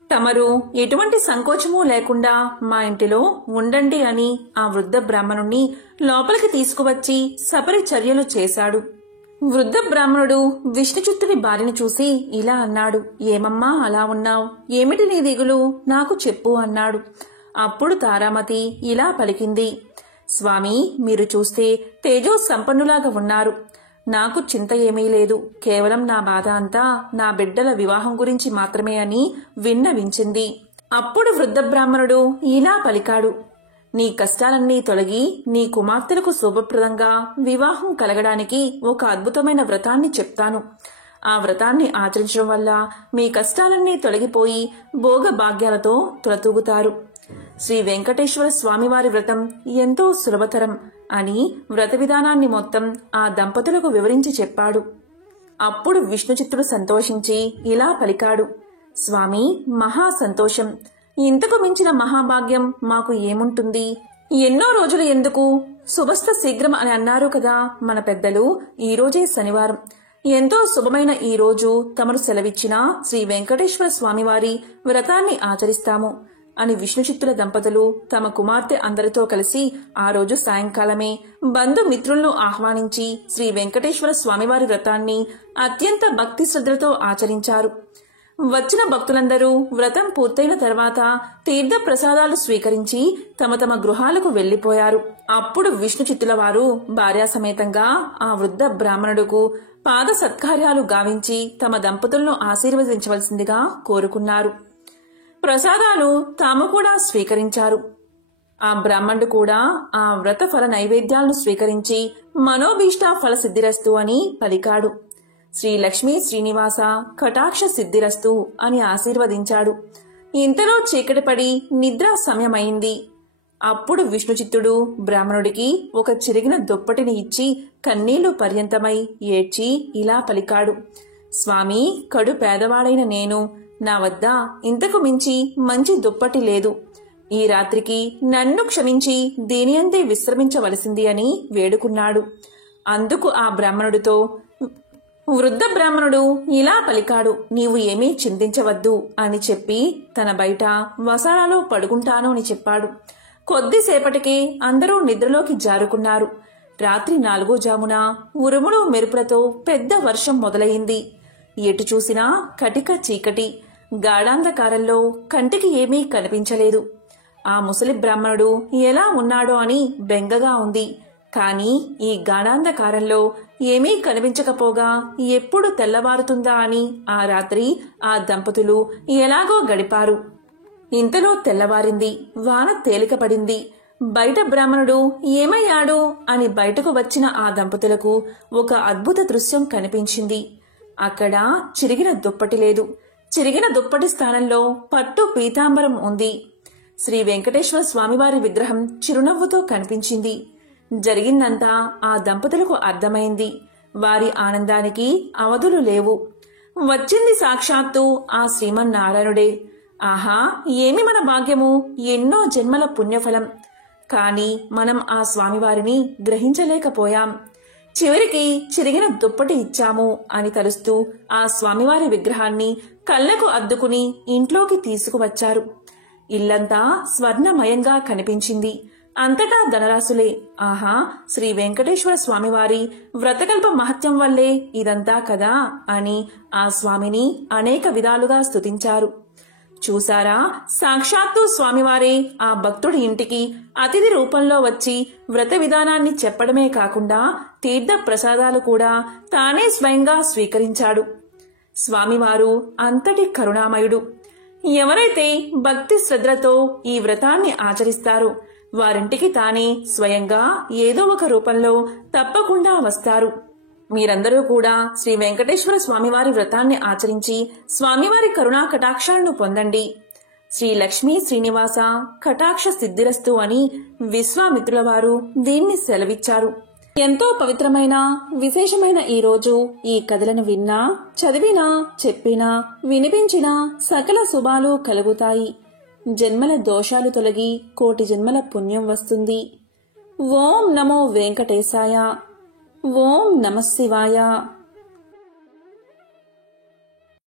తమరు ఎటువంటి సంకోచమూ లేకుండా మా ఇంటిలో ఉండండి అని ఆ వృద్ధ బ్రాహ్మణుణ్ణి లోపలికి తీసుకువచ్చి సపరి చర్యలు చేశాడు. వృద్ధ బ్రాహ్మణుడు విష్ణుచిత్తుని భార్యని చూసి ఇలా అన్నాడు. ఏమమ్మా అలా ఉన్నావు? ఏమిటి నీ దిగులు? నాకు చెప్పు అన్నాడు. అప్పుడు తారామతి ఇలా పలికింది. స్వామి, మీరు చూస్తే తేజో సంపన్నులాగా ఉన్నారు. నాకు చింత ఏమీ లేదు. కేవలం నా బాధ అంతా నా బిడ్డల వివాహం గురించి మాత్రమే అని విన్నవించింది. అప్పుడు వృద్ధ బ్రాహ్మణుడు ఇలా పలికాడు. నీ కష్టాలన్నీ తొలగి నీ కుమార్తెలకు శుభప్రదంగా వివాహం కలగడానికి ఒక అద్భుతమైన వ్రతాన్ని చెప్తాను. ఆ వ్రతాన్ని ఆచరించడం వల్ల మీ కష్టాలన్నీ తొలగిపోయి భోగ భాగ్యాలతో తులతూగుతారు. శ్రీ వెంకటేశ్వర స్వామివారి వ్రతం ఎంతో సులభతరం అని వ్రత విధానాన్ని మొత్తం ఆ దంపతులకు వివరించి చెప్పాడు. అప్పుడు విష్ణుచిత్తుడు సంతోషించి ఇలా పలికాడు. స్వామి, మహా సంతోషం. ఇంతకు మించిన మహాభాగ్యం మాకు ఏముంటుంది? ఎన్నో రోజులు ఎందుకు, శుభస్థ శీఘ్రం అని అన్నారు కదా మన పెద్దలు. ఈ రోజే శనివారం. ఎంతో శుభమైన ఈ రోజు తమరు సెలవిచ్చిన శ్రీ వెంకటేశ్వర స్వామివారి వ్రతాన్ని ఆచరిస్తాము అని విష్ణుచిత్తుల దంపతులు తమ కుమార్తె అందరితో కలిసి ఆ రోజు సాయంకాలమే బంధుమిత్రులను ఆహ్వానించి శ్రీ వెంకటేశ్వర స్వామివారి వ్రతాన్ని అత్యంత భక్తి శ్రద్ధలతో ఆచరించారు. వచ్చిన భక్తులందరూ వ్రతం పూర్తయిన తర్వాత తీర్థ ప్రసాదాలు స్వీకరించి తమ తమ గృహాలకు వెళ్లిపోయారు. అప్పుడు విష్ణుచిత్తుల వారు భార్యాసమేతంగా ఆ వృద్ధ బ్రాహ్మణుడుకు పాద సత్కార్యాలు గావించి తమ దంపతులను ఆశీర్వదించవలసిందిగా కోరుకున్నారు. ప్రసాదాలు తాము కూడా స్వీకరించారు. ఆ బ్రాహ్మణుడు కూడా ఆ వ్రత ఫల నైవేద్యాలను స్వీకరించి మనోభీష్ట ఫల సిద్ధిరస్తు అని పలికాడు. శ్రీ లక్ష్మీ శ్రీనివాస కటాక్ష సిద్ధిరస్తు అని ఆశీర్వదించాడు. ఇంతలో చీకటి పడి నిద్రా సమయమైంది. అప్పుడు విష్ణుచిత్తుడు బ్రాహ్మణుడికి ఒక చిరిగిన దుప్పటిని ఇచ్చి కన్నీళ్లు పర్యంతమై ఏడ్చి ఇలా పలికాడు. స్వామి, కడు పేదవాడైన నేను, నా వద్ద ఇంతకు మించి మంచి దుప్పటి లేదు. ఈ రాత్రికి నన్ను క్షమించి దీని అందే విశ్రమించవలసింది అని వేడుకున్నాడు. అందుకు ఆ బ్రాహ్మణుడితో వృద్ధ బ్రాహ్మణుడు ఇలా పలికాడు. నీవు ఏమీ చింతించవద్దు అని చెప్పి తన బయట వసారాలో పడుకుంటాను అని చెప్పాడు. కొద్దిసేపటికి అందరూ నిద్రలోకి జారుకున్నారు. రాత్రి 4వ జామున ఉరుములు మెరుపులతో పెద్ద వర్షం మొదలయింది. ఎటు చూసినా కటిక చీకటి. గాఢాంధకారంలో కంటికి ఏమీ కనిపించలేదు. ఆ ముసలి బ్రాహ్మణుడు ఎలా ఉన్నాడో అని బెంగగా ఉంది. కాని ఈ గాఢాంధకారంలో ఏమీ కనిపించకపోగా ఎప్పుడు తెల్లవారుతుందా అని ఆ రాత్రి ఆ దంపతులు ఎలాగో గడిపారు. ఇంతలో తెల్లవారింది. వాన తేలికపడింది. బయట బ్రాహ్మణుడు ఏమయ్యాడు అని బయటకు వచ్చిన ఆ దంపతులకు ఒక అద్భుత దృశ్యం కనిపించింది. అక్కడ చిరిగిన దుప్పటి లేదు. చిరిగిన దుప్పటి స్థానంలో పట్టు పీతాంబరం ఉంది. శ్రీ వెంకటేశ్వర స్వామివారి విగ్రహం చిరునవ్వుతో కనిపించింది. జరిగిందంతా ఆ దంపతులకు అర్థమైంది. వారి ఆనందానికి అవధులు లేవు. వచ్చింది సాక్షాత్తు ఆ శ్రీమన్నారాయణుడే. ఆహా, ఏమి మన భాగ్యము! ఎన్నో జన్మల పుణ్యఫలం. కాని మనం ఆ స్వామివారిని గ్రహించలేకపోయాం. చివరికి చిరిగిన దుప్పటి ఇచ్చాము అని తలుస్తూ ఆ స్వామివారి విగ్రహాన్ని కళ్ళకు అద్దుకుని ఇంట్లోకి తీసుకువచ్చారు. ఇల్లంతా స్వర్ణమయంగా కనిపించింది. అంతటా ధనరాశులే. ఆహా, శ్రీ వెంకటేశ్వర స్వామివారి వ్రతకల్ప మహత్యం వల్లే ఇదంతా కదా అని ఆ స్వామిని అనేక విధాలుగా స్తుతించారు. చూసారా, సాక్షాత్తు స్వామివారే ఆ భక్తుడి ఇంటికి అతిథి రూపంలో వచ్చి వ్రత విధానాన్ని చెప్పడమే కాకుండా తీర్థ ప్రసాదాలు కూడా తానే స్వయంగా స్వీకరించాడు. స్వామివారు అంతటి కరుణామయుడు. ఎవరైతే భక్తి శ్రద్ధలతో ఈ వ్రతాన్ని ఆచరిస్తారో వారింటికి తానే స్వయంగా ఏదో ఒక రూపంలో తప్పకుండా వస్తారు. మీరందరూ కూడా శ్రీ వెంకటేశ్వర స్వామివారి వ్రతాన్ని ఆచరించి స్వామివారి కరుణా కటాక్షాలను పొందండి. శ్రీ లక్ష్మీ శ్రీనివాస కటాక్ష సిద్ధిరస్తు అని విశ్వామిత్రుల వారు దీన్ని సెలవిచ్చారు. ఎంతో పవిత్రమైన విశేషమైన ఈ రోజు ఈ కథలను విన్నా, చదివినా, చెప్పినా, వినిపించినా సకల శుభాలు కలుగుతాయి. జన్మల దోషాలు తొలగి కోటి జన్మల పుణ్యం వస్తుంది. ఓం నమో వెంకటేశాయ. ఓం నమః శివాయ.